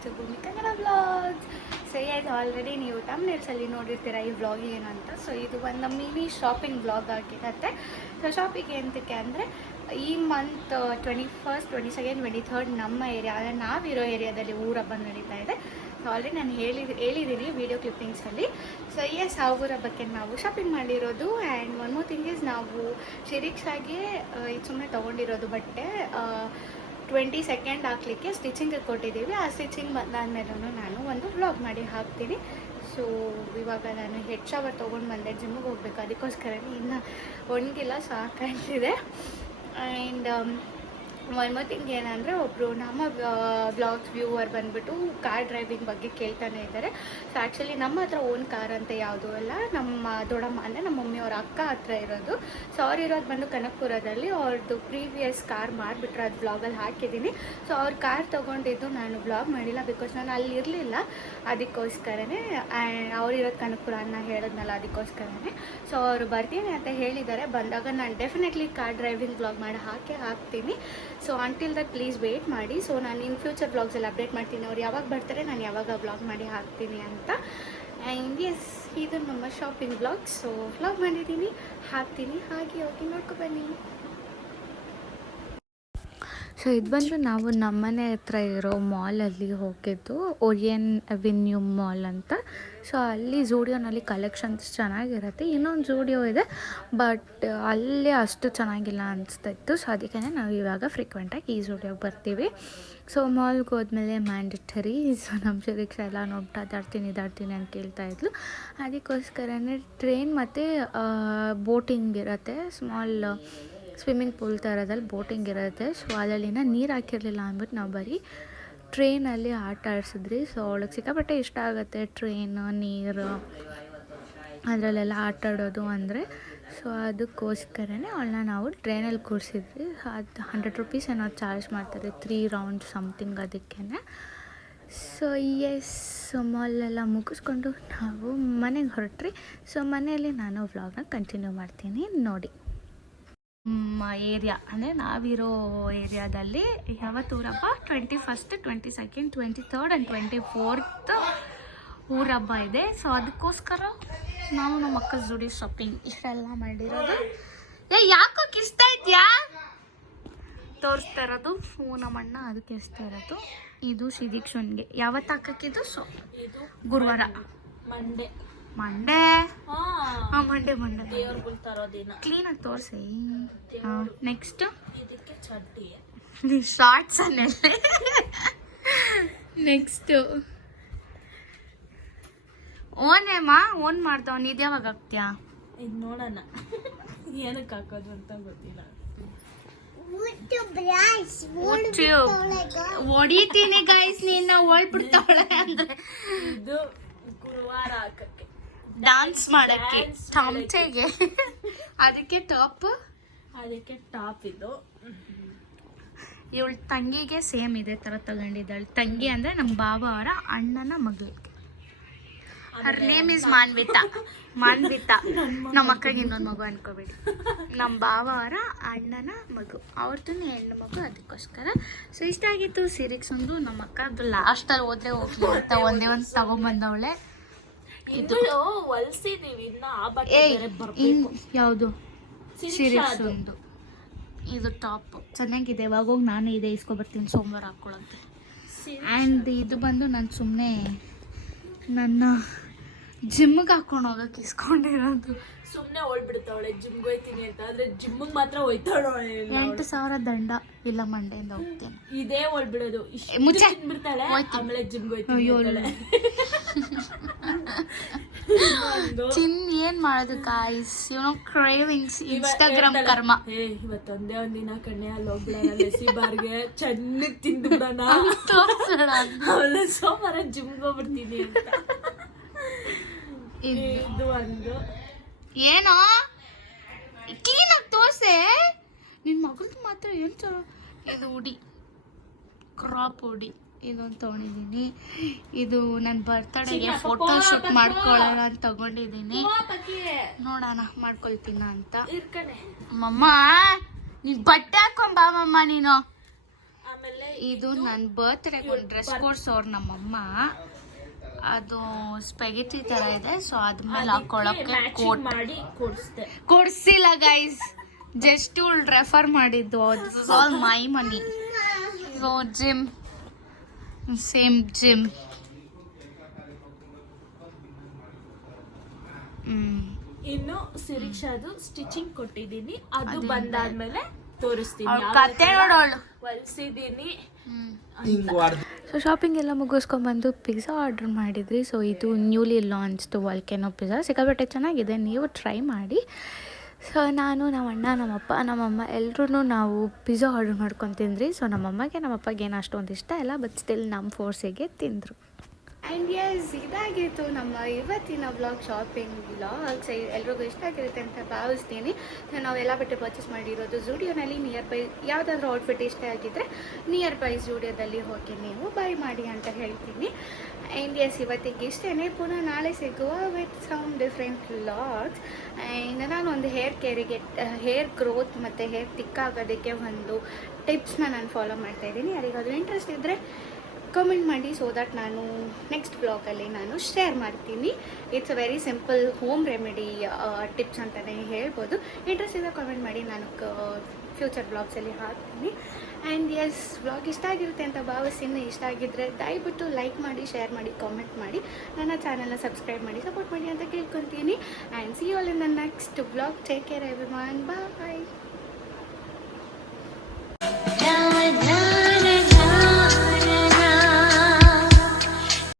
Back to ಭೂಮಿ Kannada vlogs. So ಇದು already ನೀವು ತಮ್ನೇಲ್ಸಲ್ಲಿ ನೋಡಿರ್ತೀರ ಈ ವ್ಲಾಗ್ ಏನಂತ. ಸೊ ಇದು ಒಂದು ಮಿನಿ ಶಾಪಿಂಗ್ ವ್ಲಾಗ್ ಆಗಿರುತ್ತೆ. ಸೊ ಶಾಪಿಂಗ್ ಎಂತಕ್ಕೆ ಅಂದರೆ ಈ ಮಂತ್ 21st, 22nd, 23rd ನಮ್ಮ ಏರಿಯಾ ಅಂದರೆ ನಾವಿರೋ ಏರಿಯಾದಲ್ಲಿ ಊರ ಹಬ್ಬ ನಡೀತಾ ಇದೆ. ಸೊ ಆಲ್ರೆಡಿ ನಾನು ಹೇಳಿದ್ದೀನಿ ವಿಡಿಯೋ ಕ್ಲಿಪ್ಪಿಂಗ್ಸಲ್ಲಿ. ಸೊ ಆ ಊರ ಹಬ್ಬಕ್ಕೆ ನಾವು ಶಾಪಿಂಗ್ ಮಾಡಿರೋದು. And one more thing is ನಾವು ಶಿರೀಕ್ಷಾಗೆ ಇದು ಸುಮ್ಮನೆ ತೊಗೊಂಡಿರೋದು ಬಟ್ಟೆ 22nd ಹಾಕ್ಲಿಕ್ಕೆ ಸ್ಟಿಚಿಂಗಿಗೆ ಕೊಟ್ಟಿದ್ದೀವಿ. ಆ ಸ್ಟಿಚಿಂಗ್ ಬಂದಾದ್ಮೇಲೂ ನಾನು ಒಂದು ವ್ಲಾಗ್ ಮಾಡಿ ಹಾಕ್ತೀನಿ. ಸೊ ಇವಾಗ ನಾನು ಹೆಡ್ ಶವರ್ ತೊಗೊಂಡು ಬಂದೆ, ಜಿಮ್ಮಿಗೆ ಹೋಗ್ಬೇಕು. ಅದಕ್ಕೋಸ್ಕರ ಇನ್ನು ಒಣಗಿಲ್ಲ, ಸಾಕಾಗ್ತಿದೆ. ಆ್ಯಂಡ್ ಒನ್ ಮೋರ್ ಥಿಂಗ್ ಏನಂದರೆ ಒಬ್ಬರು ನಮ್ಮ ವ್ಲಾಗ್ಸ್ ವ್ಯೂವರ್ ಬಂದುಬಿಟ್ಟು ಕಾರ್ ಡ್ರೈವಿಂಗ್ ಬಗ್ಗೆ ಕೇಳ್ತಾನೆ ಇದ್ದಾರೆ. ಸೊ ಆ್ಯಕ್ಚುಲಿ ನಮ್ಮ ಹತ್ರ ಓನ್ ಕಾರ್ ಅಂತ ಯಾವುದೂ ಅಲ್ಲ, ನಮ್ಮ ದೊಡ್ಡಮ್ಮ ಅಂದರೆ ನಮ್ಮ ಮಮ್ಮಿಯವರ ಅಕ್ಕ ಹತ್ರ ಇರೋದು. ಸೊ ಅವ್ರು ಇರೋದು ಬಂದು ಕನಕಪುರದಲ್ಲಿ. ಅವ್ರದ್ದು ಪ್ರೀವಿಯಸ್ ಕಾರ್ ಮಾಡಿಬಿಟ್ರೆ ಅದು ವ್ಲಾಗಲ್ಲಿ ಹಾಕಿದ್ದೀನಿ. ಸೊ ಅವ್ರ ಕಾರ್ ತೊಗೊಂಡಿದ್ದು ನಾನು ವ್ಲಾಗ್ ಮಾಡಿಲ್ಲ, ಬಿಕಾಸ್ ನಾನು ಅಲ್ಲಿ ಇರಲಿಲ್ಲ. ಅದಕ್ಕೋಸ್ಕರನೇ ಅವ್ರು ಇರೋದು ಕನಕಪುರ ಅನ್ನ ಹೇಳಿದ್ನಲ್ಲ, ಅದಕ್ಕೋಸ್ಕರನೇ. ಸೊ ಅವರು ಬರ್ತೀನಿ ಅಂತ ಹೇಳಿದ್ದಾರೆ. ಬಂದಾಗ ನಾನು ಡೆಫಿನೆಟ್ಲಿ ಕಾರ್ ಡ್ರೈವಿಂಗ್ ವ್ಲಾಗ್ ಮಾಡಿ ಹಾಕ್ತೀನಿ. So until that please wait ಮಾಡಿ. ಸೊ ನಾನು ಇನ್ ಫ್ಯೂಚರ್ ವ್ಲಾಗ್ಸಲ್ಲಿ ಅಪ್ಡೇಟ್ ಮಾಡ್ತೀನಿ. ಅವ್ರು ಯಾವಾಗ ಬರ್ತಾರೆ ನಾನು ಯಾವಾಗ ವ್ಲಾಗ್ ಮಾಡಿ ಹಾಕ್ತೀನಿ ಅಂತ. ಆ್ಯಂಡ್ ಎಸ್, ಇದು ನಮ್ಮ ಶಾಪಿಂಗ್ ವ್ಲಾಗ್. ಸೊ ವ್ಲಾಗ್ ಮಾಡಿದ್ದೀನಿ, ಹಾಕ್ತೀನಿ, ಹಾಗೆ ಹೋಗಿ ನೋಡ್ಕೊಬನ್ನಿ. ಸೊ ಇದು ಬಂದು ನಾವು ನಮ್ಮನೆ ಹತ್ರ ಇರೋ ಮಾಲಲ್ಲಿ ಹೋಗಿದ್ದು, ಓರಿಯನ್ ಅವೆನ್ಯೂ ಮಾಲ್ ಅಂತ. ಸೊ ಅಲ್ಲಿ ಝೂಡಿಯೋನಲ್ಲಿ ಕಲೆಕ್ಷನ್ಸ್ ಚೆನ್ನಾಗಿರುತ್ತೆ. ಇನ್ನೊಂದು ಝೂಡಿಯೋ ಇದೆ, ಬಟ್ ಅಲ್ಲಿ ಅಷ್ಟು ಚೆನ್ನಾಗಿಲ್ಲ ಅನಿಸ್ತಾಯಿತ್ತು. ಸೊ ಅದಕ್ಕೆ ನಾವು ಇವಾಗ ಫ್ರೀಕ್ವೆಂಟಾಗಿ ಈ ಝೂಡಿಯೋಗೆ ಬರ್ತೀವಿ. ಸೊ ಮಾಲ್ಗೆ ಹೋದ್ಮೇಲೆ ಮ್ಯಾಂಡೇಟರಿ. ಸೊ ನಮ್ಮ ಶಿರೀಕ್ಷಾ ಎಲ್ಲ ನೋಡ್ಬಿಟ್ಟು ಇದಾಡ್ತೀನಿ ಅಂತ ಕೇಳ್ತಾಯಿದ್ಲು. ಅದಕ್ಕೋಸ್ಕರನೇ ಟ್ರೈನ್ ಮತ್ತು ಬೋಟಿಂಗ್ ಇರುತ್ತೆ. ಸ್ಮಾಲ್ ಸ್ವಿಮ್ಮಿಂಗ್ ಪೂಲ್ ಥರದಲ್ಲಿ ಬೋಟಿಂಗ್ ಇರುತ್ತೆ. ಸೊ ಅಲ್ಲಿನ ನೀರು ಹಾಕಿರಲಿಲ್ಲ ಅಂದ್ಬಿಟ್ಟು ನಾವು ಬರೀ ಟ್ರೈನಲ್ಲಿ ಆಟ ಆಡಿಸಿದ್ರಿ. ಸೊ ಅವಳಿಗೆ ಸಿಕ್ಕಾಪಟ್ಟೆ ಇಷ್ಟ ಆಗುತ್ತೆ ಟ್ರೈನು, ನೀರು, ಅದರಲ್ಲೆಲ್ಲ ಆಟ ಆಡೋದು ಅಂದರೆ. ಸೊ ಅದಕ್ಕೋಸ್ಕರನೇ ಅವಳನ್ನ ನಾವು ಟ್ರೈನಲ್ಲಿ ಕೂರಿಸಿದ್ವಿ. ಅದು 100 ರೂಪೀಸ್ ಏನೋ ಚಾರ್ಜ್ ಮಾಡ್ತಾರೆ, 3 ರೌಂಡ್ ಸಮಥಿಂಗ್ ಅದಕ್ಕೇ. ಸೊ ಎಸ್, ಮಾಲೆಲ್ಲ ಮುಗಿಸ್ಕೊಂಡು ನಾವು ಮನೆಗೆ ಹೊರಟ್ರಿ. ಸೊ ಮನೆಯಲ್ಲಿ ನಾನು ವ್ಲಾಗ್ನ ಕಂಟಿನ್ಯೂ ಮಾಡ್ತೀನಿ, ನೋಡಿ. ಏರಿಯಾ ಅಂದರೆ ನಾವಿರೋ ಏರಿಯಾದಲ್ಲಿ ಯಾವತ್ತು ಊರಬ್ಬ 21st, 22nd, 23rd and 24th ಊರಬ್ಬ ಇದೆ. ಸೊ ಅದಕ್ಕೋಸ್ಕರ ನಾವು ನಮ್ಮ ಅಕ್ಕ ಜೋಡಿ ಶಾಪಿಂಗ್ ಇಷ್ಟೆಲ್ಲ ಮಾಡಿರೋದು. ಯಾಕೋ ಕಿಸ್ತಾ ಇದೆಯಾ ತೋರಿಸ್ತಾ ಇರೋದು ನಮ್ಮಣ್ಣ, ಅದಕ್ಕೆ ಇಸ್ತಾ ಇರೋದು. ಇದು ಶಿರೀಕ್ಷನ್ಗೆ ಯಾವತ್ತು ಹಾಕಕ್ಕಿದ್ದು? ಸೊ ಗುರುವಾರ, ಮಂಡೇ ಮಂಡೇ ಕ್ಲೀನಾಗಿ ತೋರಿಸಿ. ನೆಕ್ಸ್ಟ್ ಶಾರ್ಟ್ಸ್ ಅನ್ನೆಲ್ಲ. ನೆಕ್ಸ್ಟ್ ಓನೇಮ್ಮ ಓನ್ ಮಾಡ್ತಾವ. ಇದು ಯಾವಾಗ ಹಾಕ್ತೀಯಾ? ಇದು ನೋಡೋಣ ಏನಕ್ಕೆ ಹಾಕೋದು ಅಂತ ಗೊತ್ತಿಲ್ಲ. ಹೊಡಿತೀನಿ ಗೈಸ್, ನಿನ್ನ ಓಡ್ಬಿಡ್ತಾವಳೆ ಅಂದ್ರೆ. ಇದು ಗುರುವಾರ ಹಾಕಕ್ಕೆ, ಡಾನ್ಸ್ ಮಾಡಕ್ಕೆ ತಮಟೆಗೆ. ಅದಕ್ಕೆ ಟಾಪ್ ಇದು. ಇವಳ ತಂಗಿಗೆ ಸೇಮ್ ಇದೇ ಥರ ತಗೊಂಡಿದ್ದಾಳೆ. ತಂಗಿ ಅಂದರೆ ನಮ್ಮ ಬಾವ ಅವರ ಅಣ್ಣನ ಮಗಳಿಗೆ. Her name is Manvita. ನಮ್ಮ ಅಕ್ಕಗೆ ಇನ್ನೊಂದು ಮಗು ಅನ್ಕೋಬೇಡಿ. ನಮ್ಮ ಬಾವ ಅವರ ಅಣ್ಣನ ಮಗು, ಅವ್ರದ್ದು ಹೆಣ್ಣು ಮಗು. ಅದಕ್ಕೋಸ್ಕರ ಸೊ ಇಷ್ಟ ಆಗಿತ್ತು. ಸಿರಿಕ್ಸೊಂದು ನಮ್ಮ ಅಕ್ಕ ಅದು ಲಾಸ್ಟಲ್ಲಿ ಹೋದ್ರೆ ಹೋಗ್ಲಿ ಅಂತ ಒಂದೇ ಒಂದು ತಗೊಂಡ್ಬಂದವಳೆ. ಇದು ಯಾವುದು? ಸಿರೀಸ್ ಒಂದು. ಇದು ಟಾಪ್ ಚೆನ್ನಾಗಿದೆ. ಇವಾಗ ಹೋಗಿ ನಾನು ಇದೆ ಇಸ್ಕೊಬರ್ತೀನಿ ಸೋಮವಾರ ಹಾಕ್ಕೊಳಂತೆ. ಆ್ಯಂಡ್ ಇದು ಬಂದು ನಾನು ಸುಮ್ಮನೆ ನನ್ನ ಜಿಮ್ಗೆ ಹಾಕೊಂಡು ಹೋಗಕ್ಕೆ ಇಸ್ಕೊಂಡಿರೋದು. ಸುಮ್ಮನೆ ಓಡ್ಬಿಡ್ತಾವಳೆ ಜಿಮ್ಗೆ ಹೋಯ್ತೀನಿ ಅಂತ, ಆದ್ರೆ ಜಿಮ್ಗೆ ಮಾತ್ರ ಹೋಯ್ತಾಳೆ. 8,000 ದಂಡ. ಇಲ್ಲ, ಮಂಡೆಯಿಂದ ಹೋಗ್ತೇನೆ. ಇದೇ ಓಡ್ಬಿಡೋದು, ಬಿಡ್ತಾಳೆ, ಆಮೇಲೆ ಜಿಮ್ಗೆ ಹೋಯ್ತಾಳೆ. ಚಿನ್ ಏನ್ ಮಾಡೋದು ಗಾಯ್ಸ್, ಕ್ರೇವಿಂಗ್ಸ್, ಇನ್ಸ್ಟಾಗ್ರಾಮ್ ಕರ್ಮ. ಇವತ್ತೊಂದೇ ಒಂದಿನ ಕಣ್ಣೆ ಅಲ್ಲಿ ಹೋಗ್ಬಿಡೋಣ, ಲೆಸಿ ಬಾರ್ಗೆ ಚೆನ್ನಾಗಿ ತಿಂದ್ಬಿಡೋಣ, ಆಮೇಲೆ ಸೋಮವಾರ ಜಿಮ್ಗೆ ಹೋಗ್ಬಿಡ್ತೀನಿ ಅಂತ. ಇದು ಒಂದು ಏನೋ ಕ್ಲೀನಾಗಿ ತೋರ್ಸೆ. ನಿನ್ನ ಮಗಳದ್ದು ಮಾತ್ರ ಏನು ಚಲೋ. ಇದು ಉಡಿ, ಕ್ರಾಪ್ ಉಡಿ, ಇದೊಂದು ತೊಗೊಂಡಿದ್ದೀನಿ. ಇದು ನನ್ನ ಬರ್ತಡೆಗೆ ಫೋಟೋ ಶೂಟ್ ಮಾಡ್ಕೊಳ್ಳೋಣ ಅಂತ ತಗೊಂಡಿದ್ದೀನಿ. ನೋಡೋಣ ಮಾಡ್ಕೊಳ್ತೀನ ಅಂತ. ಮಮ್ಮ ನೀನು ಬಟ್ಟೆ ಹಾಕೊಂಡ್ ಬಾ ಮಮ್ಮ. ನೀನು ಆಮೇಲೆ ಇದು ನನ್ನ ಬರ್ತ್ಡೇಗೆ ಒಂದು ಡ್ರೆಸ್ ಕೊಡ್ಸೋರು ನಮ್ಮಮ್ಮ. ಅದು ಸ್ಪೆಗೆಟಿ ತರ ಇದೆ, ಸೊ ಅದ್ಮೇಲೆ ಹಾಕೊಳಕ್ಕೆ ಕೋಟ್ ಮಾಡಿ ಕೊಡಿಸ್ದೆ. ಕೊಡ್ಸಿಲ್ಲ ಗೈಸ್, ಜಸ್ಟ್ ರೆಫರ್ ಮಾಡಿದ್ದು. This all my money. So gym, same gym. ಇನ್ನು ಸಿರಿಕ್ಷಾದು ಸ್ಟಿಚಿಂಗ್ ಕೊಟ್ಟಿದ್ದೀನಿ, ಅದು ಬಂದಾದ್ಮೇಲೆ ತೋರಿಸ್ತೀನಿ. ಕತೆ ನೋಡೋಳು ಹೊಲ್ಸಿದ್ದೀನಿ. ಸೊ ಶಾಪಿಂಗ್ ಎಲ್ಲ ಮುಗಿಸ್ಕೊಂಡ್ಬಂದು ಪಿಜ್ಜಾ ಆರ್ಡ್ರ್ ಮಾಡಿದ್ರಿ. ಸೊ ಇದು ನ್ಯೂಲಿ ಲಾಂಚ್ದು ವಾಲ್ಕೆನೋ ಪಿಜ್ಜಾ, ಸಿಕ್ಕಾಪಟ್ಟೆ ಚೆನ್ನಾಗಿದೆ, ನೀವು ಟ್ರೈ ಮಾಡಿ. ಸೊ ನಾನು, ನಮ್ಮ ಅಣ್ಣ, ನಮ್ಮಪ್ಪ, ನಮ್ಮಮ್ಮ ಎಲ್ಲರೂ ನಾವು ಪಿಜ್ಜಾ ಆರ್ಡ್ರ್ ಮಾಡ್ಕೊಂಡು ತಿಂದ್ರಿ. ಸೊ ನಮ್ಮಮ್ಮಗೆ ನಮ್ಮಪ್ಪಗೆ ಏನು ಅಷ್ಟೊಂದು ಇಷ್ಟ ಇಲ್ಲ, ಬಟ್ ಸ್ಟಿಲ್ ನಮ್ಮ ಫೋರ್ಸಿಗೆ ತಿಂದರು. ಆ್ಯಂಡ್ ಎಸ್, ಇದಾಗಿತ್ತು ನಮ್ಮ ಇವತ್ತಿನ ವ್ಲಾಗ್, ಶಾಪಿಂಗ್ ವ್ಲಾಗ್ಸ್. ಎಲ್ರಿಗೂ ಇಷ್ಟ ಆಗಿರುತ್ತೆ ಅಂತ ಭಾವಿಸ್ತೀನಿ. ನಾವೆಲ್ಲ ಬಟ್ಟೆ ಪರ್ಚೇಸ್ ಮಾಡಿರೋದು ಝೂಡಿಯೋನಲ್ಲಿ. ನಿಯರ್ ಬೈ ಯಾವುದಾದ್ರೂ ಔಟ್ಫಿಟ್ ಇಷ್ಟ ಆಗಿದ್ದರೆ ನಿಯರ್ ಬೈ ಝೂಡಿಯೋದಲ್ಲಿ ಹೋಗಿ ನೀವು ಬೈ ಮಾಡಿ ಅಂತ ಹೇಳ್ತೀನಿ. ಆ್ಯಂಡ್ ಎಸ್, ಇವತ್ತಿಗೆ ಇಷ್ಟೇ. ಪುನಃ ನಾಳೆ ಸಿಗುವ with some different vlogs. And ನಾನು ಒಂದು ಹೇರ್ ಗ್ರೋತ್ ಮತ್ತು ಹೇರ್ ತಿಕ್ಕಾಗೋದಕ್ಕೆ ಒಂದು ಟಿಪ್ಸ್ನ ನಾನು ಫಾಲೋ ಮಾಡ್ತಾಯಿದ್ದೀನಿ. ಯಾರಿಗಾದ್ರೂ ಇಂಟ್ರೆಸ್ಟ್ ಇದ್ದರೆ ಕಮೆಂಟ್ ಮಾಡಿ, ಸೊ ದಟ್ ನಾನು ನೆಕ್ಸ್ಟ್ ಬ್ಲಾಗಲ್ಲಿ ನಾನು ಶೇರ್ ಮಾಡ್ತೀನಿ. It's a very simple home remedy tips ಅಂತಲೇ ಹೇಳ್ಬೋದು. ಇಂಟ್ರೆಸ್ಟ್ ಇದ್ದರೆ ಕಮೆಂಟ್ ಮಾಡಿ, ನಾನು ಫ್ಯೂಚರ್ ಬ್ಲಾಗ್ಸಲ್ಲಿ ಹಾಕ್ತೀನಿ. ಆ್ಯಂಡ್ ಎಸ್, ಬ್ಲಾಗ್ ಇಷ್ಟ ಆಗಿರುತ್ತೆ ಅಂತ ಭಾವಿಸ್ತೀನಿ. ಇಷ್ಟ ಆಗಿದ್ದರೆ ದಯವಿಟ್ಟು ಲೈಕ್ ಮಾಡಿ, ಶೇರ್ ಮಾಡಿ, ಕಾಮೆಂಟ್ ಮಾಡಿ, ನನ್ನ ಚಾನಲ್ನ ಸಬ್ಸ್ಕ್ರೈಬ್ ಮಾಡಿ, ಸಪೋರ್ಟ್ ಮಾಡಿ ಅಂತ ಕೇಳ್ಕೊತೀನಿ. And see you all in the next blog. Take care everyone, bye.